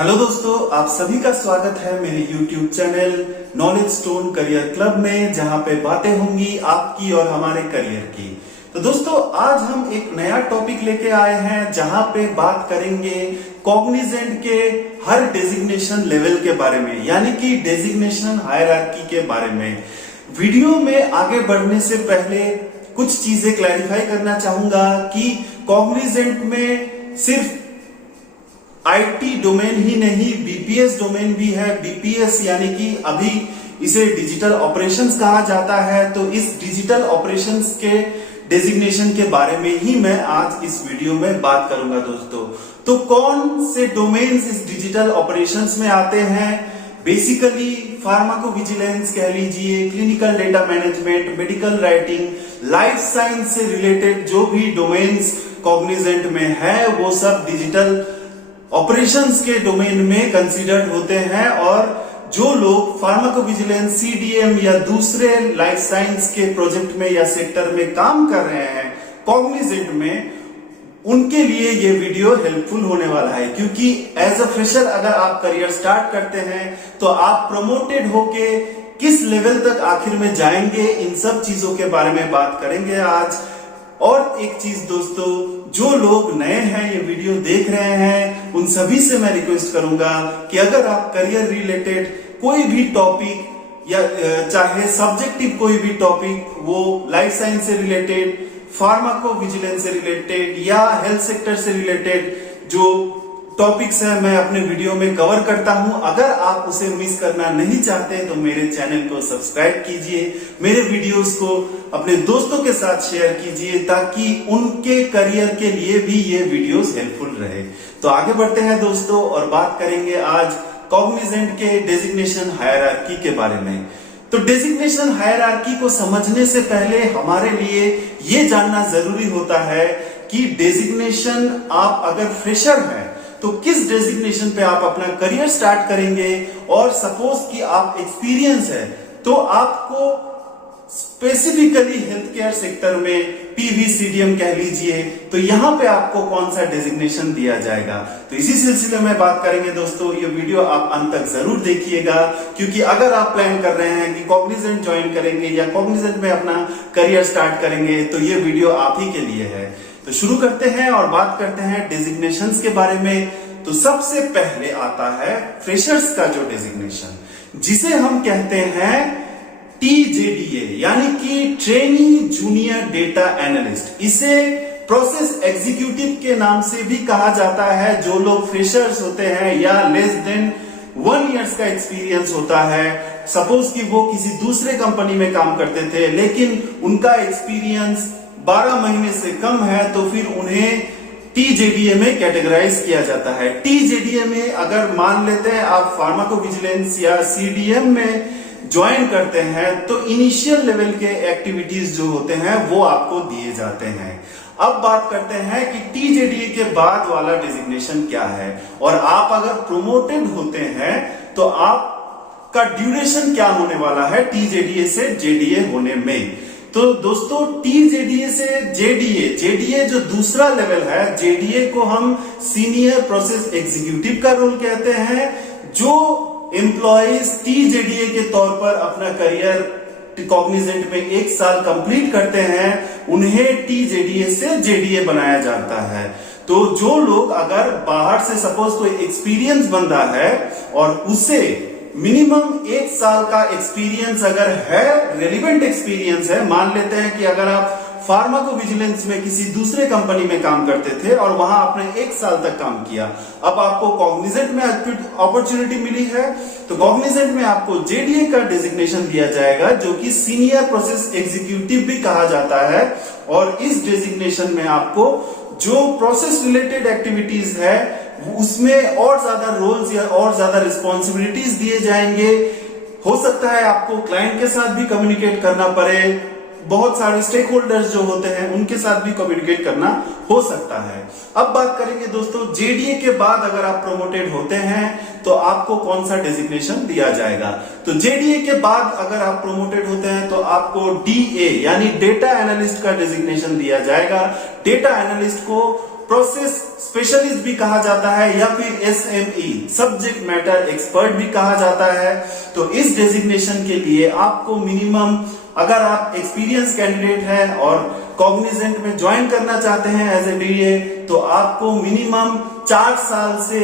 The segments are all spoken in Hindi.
हेलो दोस्तों, आप सभी का स्वागत है मेरे YouTube channel knowledge stone career club में, जहां पे बातें होंगी आपकी और हमारे करियर की। तो दोस्तों, आज हम एक नया टॉपिक लेके आए हैं जहां पे बात करेंगे कॉग्निजेंट के हर डेजिग्नेशन लेवल के बारे में, यानी कि डेजिग्नेशन हायरार्की के बारे में। वीडियो में आगे बढ़ने से पहले कुछ चीजें क्लैरिफाई करना चाहूंगा कि कॉग्निजेंट में सिर्फ आईटी डोमेन ही नहीं, बीपीएस डोमेन भी है। बीपीएस यानी कि अभी इसे डिजिटल ऑपरेशंस कहा जाता है। तो इस डिजिटल ऑपरेशंस के डेजिग्नेशन के बारे में ही मैं आज इस वीडियो में बात करूंगा दोस्तों। तो कौन से डोमेन्स इस डिजिटल ऑपरेशंस में आते हैं? बेसिकली फार्माकोविजिलेंस कह लीजिए, clinical data management, medical writing, life science से रिलेटेड जो भी डोमेन्स कॉग्निजेंट में है वो सब डिजिटल ऑपरेशंस के डोमेन में कंसीडर्ड होते हैं। और जो लोग फार्माकोविजिलेंस, सीडीएम या दूसरे लाइफ साइंस के प्रोजेक्ट में या सेक्टर में काम कर रहे हैं कॉग्निजेंट में, उनके लिए ये वीडियो हेल्पफुल होने वाला है। क्योंकि एज अ फ्रेशर अगर आप करियर स्टार्ट करते हैं तो आप प्रमोटेड होके किस लेवल तक आखिर में जाएंगे, इन सब चीजों के बारे में बात करेंगे आज। और एक चीज दोस्तों, जो लोग नए हैं ये वीडियो देख रहे हैं, उन सभी से मैं रिक्वेस्ट करूंगा कि अगर आप करियर रिलेटेड कोई भी टॉपिक या चाहे सब्जेक्टिव कोई भी टॉपिक, वो लाइफ साइंस से रिलेटेड, फार्माकोविजिलेंस से रिलेटेड या हेल्थ सेक्टर से रिलेटेड जो टॉपिक्स है मैं अपने वीडियो में कवर करता हूं, अगर आप उसे मिस करना नहीं चाहते तो मेरे चैनल को सब्सक्राइब कीजिए, मेरे वीडियोस को अपने दोस्तों के साथ शेयर कीजिए ताकि उनके करियर के लिए भी ये वीडियोस हेल्पफुल रहे। तो आगे बढ़ते हैं दोस्तों और बात करेंगे आज कॉग्निजेंट के डेजिग्नेशन हायरार्की के बारे में। तो डेजिग्नेशन हायरार्की को समझने से पहले हमारे लिए ये जानना जरूरी होता है कि डेजिग्नेशन, आप अगर फ्रेशर हैं तो किस डेजिग्नेशन पे आप अपना करियर स्टार्ट करेंगे, और सपोज कि आप एक्सपीरियंस है तो आपको स्पेसिफिकली हेल्थ केयर सेक्टर में पीवीसीडीएम कह लीजिए, तो यहां पे आपको कौन सा डेजिग्नेशन दिया जाएगा। तो इसी सिलसिले में बात करेंगे दोस्तों। ये वीडियो आप अंत तक जरूर देखिएगा, क्योंकि अगर आप प्लान कर रहे हैं कि कॉग्निजेंट ज्वाइन करेंगे या कॉग्निजेंट में अपना करियर स्टार्ट करेंगे तो ये वीडियो आप ही के लिए है। तो शुरू करते हैं और बात करते हैं डेजिग्नेशंस के बारे में। तो सबसे पहले आता है फ्रेशर्स का जो डेजिग्नेशन, जिसे हम कहते हैं टीजेडीए, यानी कि ट्रेनी जूनियर डेटा एनालिस्ट। इसे प्रोसेस एग्जीक्यूटिव के नाम से भी कहा जाता है। जो लोग फ्रेशर्स होते हैं या लेस देन 1 ईयर्स का एक्सपीरियंस होता है, सपोज कि वो किसी दूसरे कंपनी में काम करते थे लेकिन उनका एक्सपीरियंस 12 महीने से कम है, तो फिर उन्हें टीजेडीए में कैटेगराइज किया जाता है। टीजेडीए में अगर मान लेते हैं आप फार्माकोविजिलेंस या सीडीएम में ज्वाइन करते हैं तो इनिशियल लेवल के एक्टिविटीज जो होते हैं वो आपको दिए जाते हैं। अब बात करते हैं कि टीजेडीए के बाद वाला डेजिग्नेशन क्या है, और आप अगर प्रोमोटेड होते हैं तो आपका ड्यूरेशन क्या होने वाला है टीजेडीए से जेडीए होने में। तो दोस्तों, टीजेडीए से जेडीए जो दूसरा लेवल है, जेडीए को हम सीनियर प्रोसेस एग्जीक्यूटिव का रोल कहते हैं। जो एम्प्लॉइज टीजेडीए के तौर पर अपना करियर कॉग्निजेंट में 1 साल कंप्लीट करते हैं, उन्हें टीजेडीए से जेडीए बनाया जाता है। तो जो लोग अगर बाहर से सपोज कोई एक्सपीरियंस बंदा है और उसे मिनिमम 1 साल का एक्सपीरियंस अगर है, रेलिवेंट एक्सपीरियंस है, मान लेते हैं कि अगर आप फार्माकोविजिलेंस में किसी दूसरे कंपनी में काम करते थे और वहां आपने 1 साल तक काम किया, अब आपको कॉग्निजेंट में अपॉर्चुनिटी मिली है, तो कॉग्निजेंट में आपको जेडीए का डेजिग्नेशन दिया जाएगा, जो कि सीनियर प्रोसेस एग्जीक्यूटिव भी कहा जाता है। और इस डेजिग्नेशन में आपको जो प्रोसेस रिलेटेड एक्टिविटीज है उसमें और ज्यादा रोल्स या और ज्यादा रिस्पॉन्सिबिलिटीज दिए जाएंगे। हो सकता है आपको क्लाइंट के साथ भी कम्युनिकेट करना पड़े, बहुत सारे स्टेक होल्डर्स जो होते हैं उनके साथ भी कम्युनिकेट करना हो सकता है। अब बात करेंगे दोस्तों, जेडीए के बाद अगर आप प्रोमोटेड होते हैं तो आपको कौन सा डेजिग्नेशन दिया जाएगा। तो जेडीए के बाद अगर आप प्रोमोटेड होते हैं तो आपको डीए यानी डेटा एनालिस्ट का डेजिग्नेशन दिया जाएगा। डेटा एनालिस्ट को प्रोसेस स्पेशलिस्ट भी कहा जाता है या फिर एसएमई सब्जेक्ट मैटर एक्सपर्ट भी कहा जाता है। तो इस डेजिग्नेशन के लिए आपको मिनिमम, अगर आप एक्सपीरियंस कैंडिडेट हैं और कॉग्निजेंट में ज्वाइन करना चाहते हैं एज ए डीए, तो आपको मिनिमम 4 साल से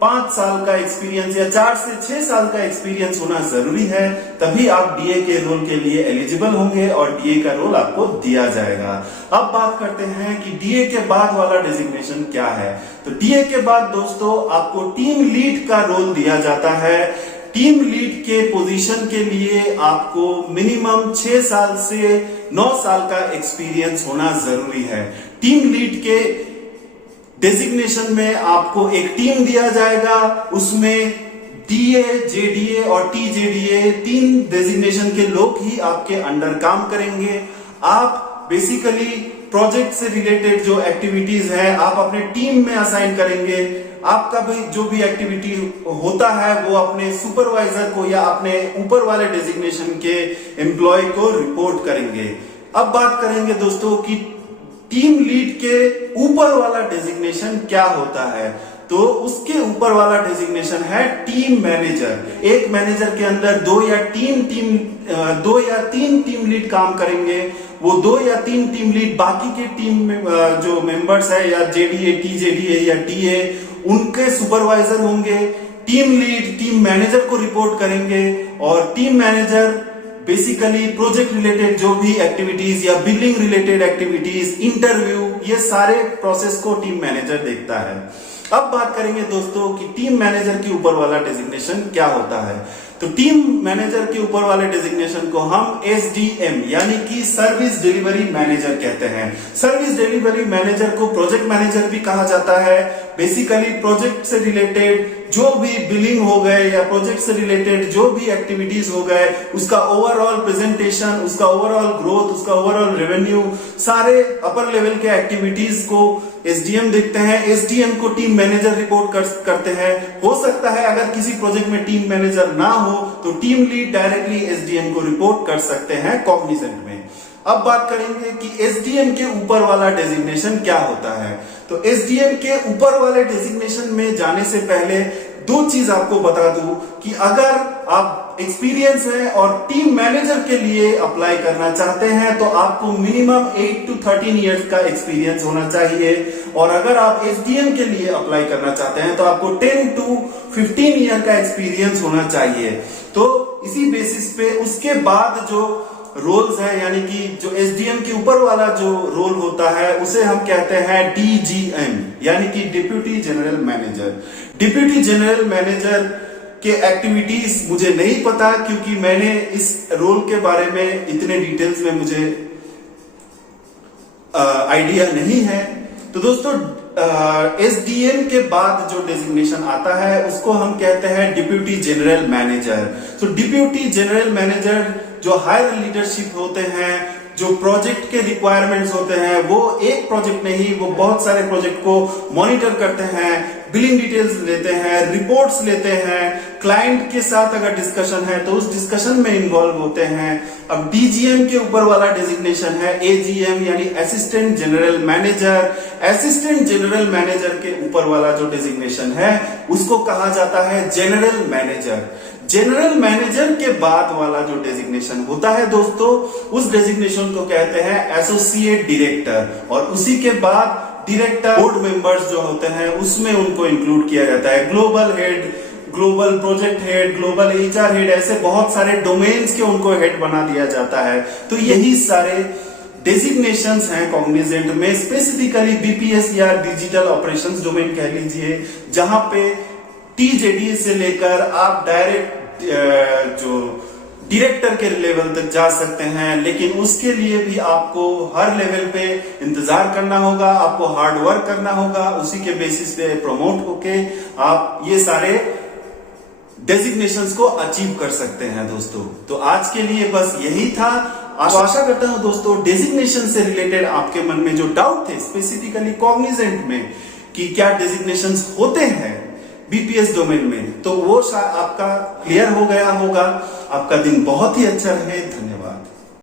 5 साल का एक्सपीरियंस या 4 से 6 साल का एक्सपीरियंस होना जरूरी है, तभी आप डीए के रोल के लिए एलिजिबल होंगे और डीए का रोल आपको दिया जाएगा। अब बात करते हैं कि डीए के बाद वाला डेजिग्नेशन क्या है। तो डीए के बाद दोस्तों आपको टीम लीड का रोल दिया जाता है। टीम लीड के पोजीशन के लिए आपको मिनिमम 6 साल से 9 साल का एक्सपीरियंस होना जरूरी है। टीम लीड के डेजिग्नेशन में आपको एक टीम दिया जाएगा, उसमें डीए, जेडीए और टीजेडीए 3 डेजिग्नेशन के लोग ही आपके अंडर काम करेंगे। आप बेसिकली प्रोजेक्ट से रिलेटेड जो एक्टिविटीज है आप अपने टीम में असाइन करेंगे। आपका भी जो भी एक्टिविटी होता है वो अपने सुपरवाइजर को या अपने ऊपर वाले डेजिग्नेशन के एम्प्लॉय को रिपोर्ट करेंगे। अब बात करेंगे दोस्तों कि टीम लीड के ऊपर वाला डेजिग्नेशन क्या होता है। तो उसके ऊपर वाला डेजिग्नेशन है टीम मैनेजर। एक मैनेजर के अंदर 2 या 3 टीम लीड काम करेंगे। वो 2 या 3 टीम लीड बाकी के टीम में जो मेंबर्स है या जेडीए, टीजेडीए या टीए, उनके सुपरवाइजर होंगे। टीम लीड टीम मैनेजर को रिपोर्ट करेंगे और team manager basically project related जो भी एक्टिविटीज या बिलिंग रिलेटेड एक्टिविटीज, इंटरव्यू, ये सारे प्रोसेस को टीम मैनेजर देखता है। अब बात करेंगे दोस्तों कि टीम मैनेजर के ऊपर वाला डेजिग्नेशन क्या होता है। तो टीम मैनेजर के ऊपर वाले डेजिग्नेशन को हम एसडीएम यानी कि सर्विस डिलीवरी मैनेजर कहते हैं। सर्विस डिलीवरी मैनेजर को प्रोजेक्ट मैनेजर भी कहा जाता है। बेसिकली प्रोजेक्ट से रिलेटेड जो भी बिलिंग हो गए या प्रोजेक्ट से रिलेटेड जो भी एक्टिविटीज हो गए, उसका ओवरऑल प्रेजेंटेशन, उसका ओवरऑल ग्रोथ, उसका ओवरऑल रेवेन्यू, सारे अपर लेवल के एक्टिविटीज को एसडीएम देखते हैं। एसडीएम को टीम मैनेजर रिपोर्ट करते हैं। हो सकता है अगर किसी प्रोजेक्ट में टीम मैनेजर ना हो तो टीम लीड डायरेक्टली एसडीएम को रिपोर्ट कर सकते हैं कॉग्निजेंट में। अब बात करेंगे कि एसडीएम के ऊपर वाला डेजिग्नेशन क्या होता है। तो एसडीएम के ऊपर वाले डेजिग्नेशन में जाने से पहले 2 चीज आपको बता दूं कि अगर आप एक्सपीरियंस है और टीम मैनेजर के लिए अप्लाई करना चाहते हैं तो आपको मिनिमम 8 to 13 इयर्स का एक्सपीरियंस होना चाहिए, और अगर आप एसडीएम के लिए अप्लाई करना चाहते हैं तो आपको 10 to 15 ईयर का एक्सपीरियंस होना चाहिए। तो इसी बेसिस पे उसके बाद जो रोल्स है, यानी कि जो एसडीएम के ऊपर वाला जो रोल होता है उसे हम कहते हैं डीजीएम यानी कि deputy general manager. Deputy general manager के एक्टिविटीज मुझे नहीं पता क्योंकि मैंने इस रोल के बारे में इतने डिटेल्स में मुझे आइडिया नहीं है। तो दोस्तों एसडीएम के बाद जो डेजिग्नेशन आता है उसको हम कहते हैं डिप्यूटी जनरल मैनेजर। तो डिप्यूटी जनरल मैनेजर जो हायर लीडरशिप होते हैं, जो प्रोजेक्ट के रिक्वायरमेंट्स होते हैं, वो एक प्रोजेक्ट नहीं, वो बहुत सारे प्रोजेक्ट को मॉनिटर करते हैं, बिलिंग डिटेल्स लेते हैं, रिपोर्ट्स लेते हैं, क्लाइंट के साथ अगर डिस्कशन है तो उस डिस्कशन में इन्वॉल्व होते हैं। अब डीजीएम के ऊपर वाला डेजिग्नेशन है एजीएम यानी assistant general manager. Assistant general manager के ऊपर वाला जो डेजिग्नेशन है उसको कहा जाता है जनरल मैनेजर। जनरल मैनेजर के बाद वाला जो डेजिग्नेशन होता है दोस्तों, उस डेजिग्नेशन को कहते हैं एसोसिएट डायरेक्टर, और उसी के बाद डायरेक्टर, बोर्ड मेंबर्स जो होते हैं उसमें उनको इंक्लूड किया जाता है। Global head, global project head, global HR head, ऐसे बहुत सारे डोमेन्स के उनको हेड बना दिया जाता है। तो यही सारे डेजिग्नेशंस हैं कॉग्निजेंट में, स्पेसिफिकली बीपीएस या डिजिटल ऑपरेशंस डोमेन कह लीजिए, जहां पे टीजेडी से लेकर आप डायरेक्ट जो डायरेक्टर के लेवल तक जा सकते हैं। लेकिन उसके लिए भी आपको हर लेवल पे इंतजार करना होगा, आपको हार्ड वर्क करना होगा, उसी के बेसिस पे प्रमोट होके आप ये सारे डेजिग्नेशंस को अचीव कर सकते हैं दोस्तों। तो आज के लिए बस यही था। आशा करता हूं दोस्तों डेजिग्नेशन से रिलेटेड आपके मन में जो डाउट थे स्पेसिफिकली कॉग्निजेंट में कि क्या डेजिग्नेशंस होते हैं बीपीएस डोमेन में, तो वो आपका क्लियर हो गया होगा। आपका दिन बहुत ही अच्छा रहे। धन्यवाद।